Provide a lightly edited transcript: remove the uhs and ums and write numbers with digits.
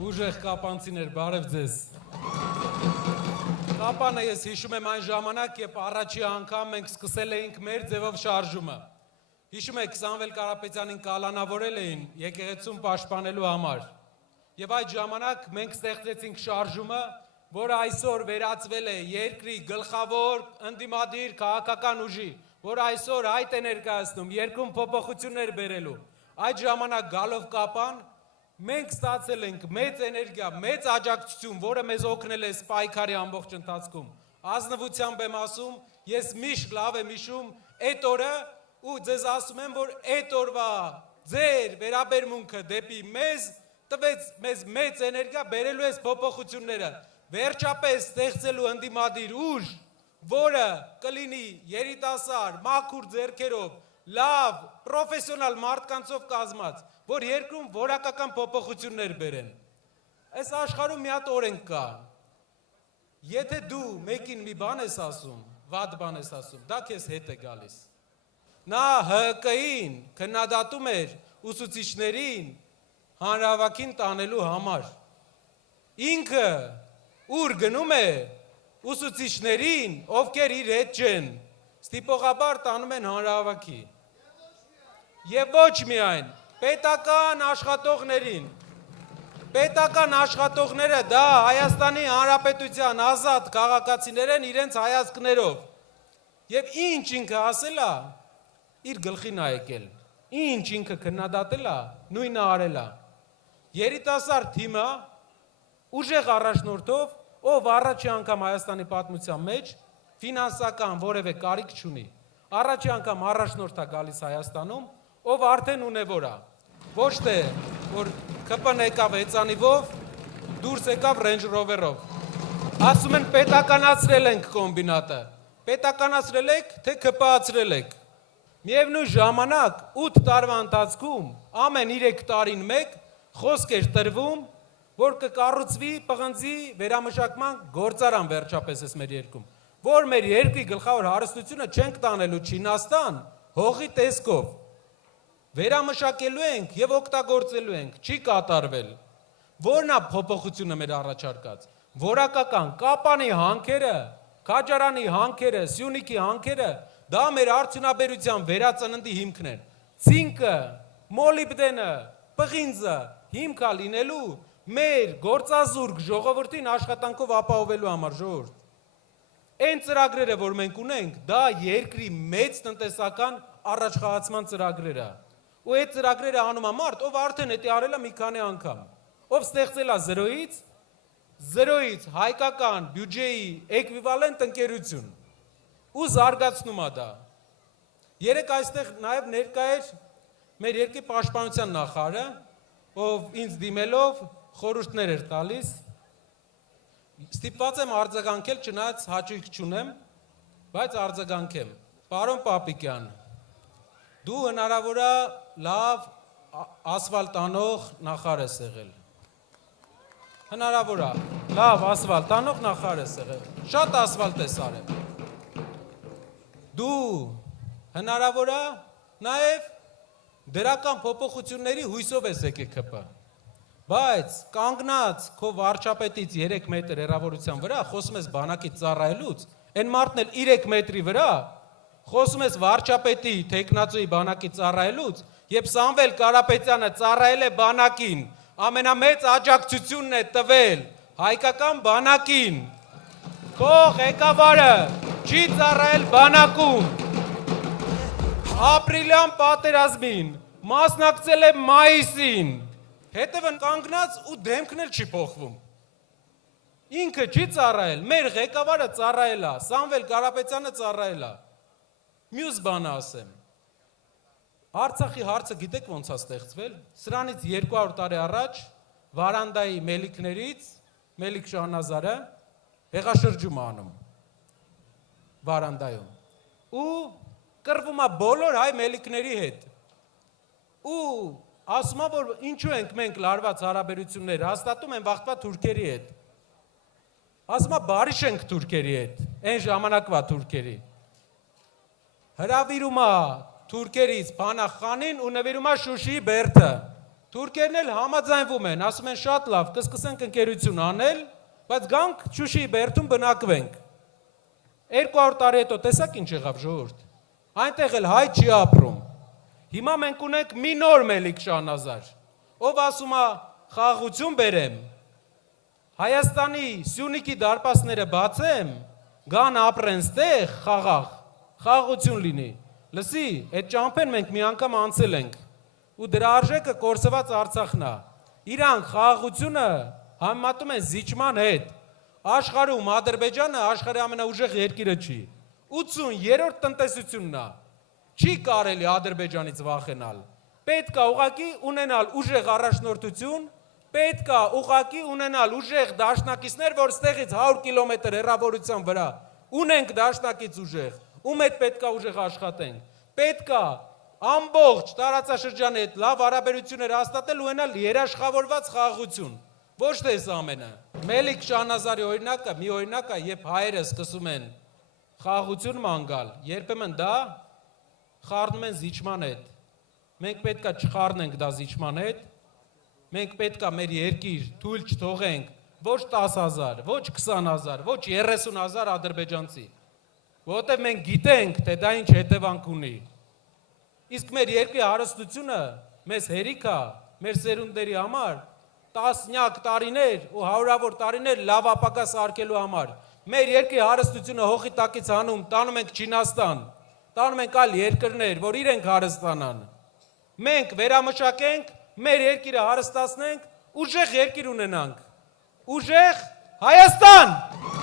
Ուժեղ կապանցիներ, բարև ձեզ։ Կապանը ես հիշում եմ այն ժամանակ, երբ առաջի անգամ մենք սկսել էինք մեր ձևով շարժումը։ Հիշում եք, Սամվել Կարապետյանին կալանավորել էին եկեղեցուն պաշտպանելու համար։ Եվ այդ ժամանակ մենք ստեղծեցինք շարժումը, որը այսօր վերածվել է երկրի գլխավոր ընդդիմադիր քաղաքական ուժի, որ այսօր այդ է ներկայացնում, երկրում փոփոխություններ բերելու։ Այդ ժամանակ գալով Կապան, մենք ստացել ենք մեծ էներգիա, մեծ աջակցություն, որը մեզ օգնել է պայքարի ամբողջ ընթացքում։ Ազնվությամբ եմ ասում, ես միշտ լավ եմ հիշում այդ օրը ու ձեզ ասում եմ, որ այդ օրվա ձեր վերաբերմունքը դեպի մեզ տվեց մեզ մեծ էներգիա բերելու այս փոփոխությունները։ Վերջապես ստեղծելու ընդդիմադիր ուժ, որը կլինի երիտասարդ, մաքուր ձեռքերով, լավ, պրոֆեսիոնալ մարդկանցով կազմած, որ երկրում որակական փոփոխություններ բերեն։ Այս աշխարհում մի հատ օրենք կա։ Եթե դու մեկին մի բան ես ասում, վատ բան ես ասում, դա քեզ հետ է գալիս։ Նա ՀԿ-ին քննադատում էր ուսուցիչներին հանրահավաքին տանելու համար։ Ինքը ուր գնում է ուսուցիչներին, ովքեր իր հետ չեն, ստիպողաբար տանում են հանրահավաքի։ Եվ ոչ միայն պետական աշխատողներին, պետական աշխատողները դա Հայաստանի Հանրապետության ազատ քաղաքացիներ են իրենց հայացքներով։ Եվ ինչ ինքը ասել է, իր գլխին է եկել, ինչ ինքը քննադատել է, նույնը արել է։ Երիտասարդ թիմը ուժեղ առաջնորդով, ով առաջի անգամ Հայաստանի պատմության մեջ ֆինանսական որևէ կարիք չունի, առաջի անգամ առաջնորդ է գալիս Հայաստանում, ով արդեն ունևոր է, ոչ թե որ ԿՊ-ն եկավ հեծանիվով, դուրս եկավ Range Rover-ով։ Ասում են պետականացրել ենք կոմբինատը, պետականացրել եք, թե ԿՊ-ացրել եք։ Միևնույն ժամանակ 8 տարվա ընթացքում ամեն 3 տարին մեկ խոսք էր տրվում, որ կկառուցվի պղնձի վերամշակման գործարան վերջապես էս մեր երկրում, որ մեր երկրի գլխավոր հարստությունը չենք տանելու Չինաստան, հողի տեսքով։ Վերամշակելու ենք եւ օգտագործելու ենք, չի կատարվել։ Որն է փոփոխությունը մեր առաջարկած։ Որակական Կապանի հանքերը, Քաջարանի հանքերը, Սյունիքի հանքերը, դա մեր արդյունաբերության վերածննդի հիմքն են։ Ցինկը, մոլիբդենը, պղինձը հիմքա լինելու մեր գործազուրկ ժողովրդին աշխատանքով ապահովելու համար ժողովուրդ։ Այն ծրագրերը, որ մենք ունենք, դա երկրի մեծ տնտեսական առաջխաղացման ծրագրեր է։ Ու այդ ծրագրերը անում է մարդ, ով արդեն էտի արել է մի քանի անգամ, ով ստեղծել է զրոյից հայկական բյուջեի էկվիվալենտ ընկերություն ու զարգացնում է դա։ Երեք այստեղ նաև ներկա էր մեր երկրի պաշտպանության նախարարը, ով ինձ դիմելով խորհուրդներ էր տալիս, ստիպված եմ արձագանքել, չնայած հաճույք չունեմ, բայց արձագանքեմ։ Պարոն Պապիկյան, դու հնարավոր է լավ ասֆալտ անող նախարար ես եղել։ Հնարավոր է լավ ասֆալտ անող նախարար ես եղել։ Շատ ասֆալտ ես արել։ Դու հնարավոր է նաև դրական փոփոխությունների հույսով ես եկել ԿՊ։ Բայց կանգնած քո վարչապետից 3 մետր հեռավորության վրա խոսում ես բանակի ծառայելուց, այն մարդն էլ 3 մետրի վրա խոսում ես վարչապետի տեխնացուի բանակի ծառայելուց, երբ Սամվել Կարապետյանը ծառայել է բանակին, ամենամեծ աջակցությունն է տվել հայկական բանակին։ Քո ղեկավարը չի ծառայել բանակում։ Ապրիլյան պատերազմին մասնակցել է մայիսին։ Հետևն կանգնած ու դեմքն էլ չի փոխվում։ Ինքը չի ծառայել, մեր ղեկավարը ծառայել է, Սամվել Կարապետյանը ծառայել է։ Մյուս բանը ասեմ։ Արցախի հարցը գիտեք ոնց է ստեղծվել։ Սրանից 200 տարի առաջ Վարանդայի մելիքներից Մելիք Շահնազարը հեղաշրջում է անում Վարանդայում։ Ու կռվում է բոլոր հայ մելիքների հետ։ Ու ասում է, որ ինչու ենք մենք լարված հարաբերություններ հաստատում են վաղտվա թուրքերի հետ։ Ասում է, բարիշ ենք թուրքերի հետ, այն ժամանակվա թուրքերի։ Հրավիրում է թուրքերից Փանախանին ու նվիրում է Շուշիի բերդը։ Թուրքերն էլ համաձայնվում են, ասում են շատ լավ, կսկսենք ընկերություն անել, բայց գանք Շուշիի բերդում բնակվենք։ 200 տարի հետո տեսակ ինչ եղավ ժողովուրդ։ Այնտեղ էլ հայ չի ապրում։ Հիմա մենք ունենք մի նոր Մելիք Շահնազար, ով ասում է խաղաղություն բերեմ, Հայաստանի Սյունիքի դարպասները բացեմ, գան ապրեն ստեղ խաղաղություն լինի։ Լսի, այդ ճամփեն մենք մի անգամ անցել ենք, ու դրա արժեքը կորսված Արցախն է։ Իրանք խաղաղությունը համեմատում են զիջման հետ։ Աշխարհում Ադրբեջանը աշխարհի ամենաուժեղ երկիրը չի։ 83-րդ տնտեսությունն է։ Չի կարելի Ադրբեջանից վախենալ։ Պետք է ուղղակի ունենալ ուժեղ առաջնորդություն, պետք է ուղղակի ունենալ ուժեղ դաշնակիցներ, որ ստեղից 100 կիլոմետր հեռավորության վրա ունենք դաշնակից ուժեղ, ում հետ պետք է ուժեղ աշխատենք։ Պետք է ամբողջ տարածաշրջանի հետ լավ հարաբերություններ հաստատել ու ունենալ երաշխավորված խաղաղություն։ Ոչ թե այս ամենը։ Մելիք Շահնազարի օրինակը մի օրինակ է, երբ հայերը սկսում են խաղաղություն ման գալ, երբեմն դա խառնում են զիջման հետ։ Մենք պետք է չխառնենք դա զիջման հետ։ Մենք պետք է մեր երկիր թույլ չթողենք ոչ 10,000, ոչ 20,000, ոչ 30,000 ադրբեջանցի, որովհետև մենք գիտենք, թե դա ինչ հետևանք ունի։ Իսկ մեր երկրի հարստությունը մեզ հերիք է, մեր սերունդների համար, տասնյակ տարիներ ու հարյուրավոր տարիներ լավ ապագա սարքելու համար։ Մեր երկրի հարստությունը հողի տակից հանում, տանում ենք Չինաստան, տանում ենք այլ երկրներ, որ իրենք հարստանան։ Մենք վերամշակենք, մեր երկիրը հարստացնենք, ուժեղ երկիր ունենանք, ուժեղ Հայաստան։